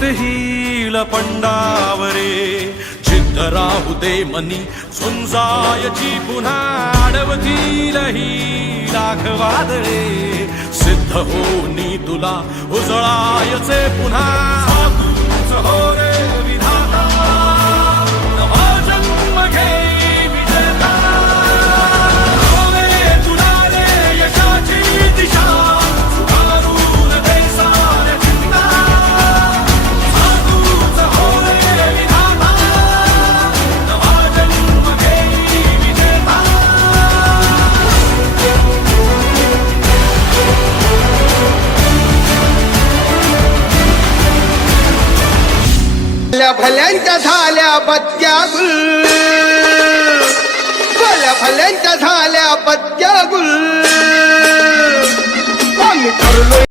जित हिल पंडावरे जिद्द राहू दे मनी झुंजायची पुन्हा अडवतील ही लाख वादळे सिद्ध होनी तुला उजळायचे पुन्हा तूच हो रे विधाता नवा जन्म घेई विजेता होवे तुला रे यशाची दिशा सुधारून दे साऱ्या चिंता तूच हो रे विधाता नवा जन्म घेई विजेता भल्यांच्या झाल्या बत्त्या गुल भल्यांच्या झाल्या बत्त्या गुल आम्ही ठरलोय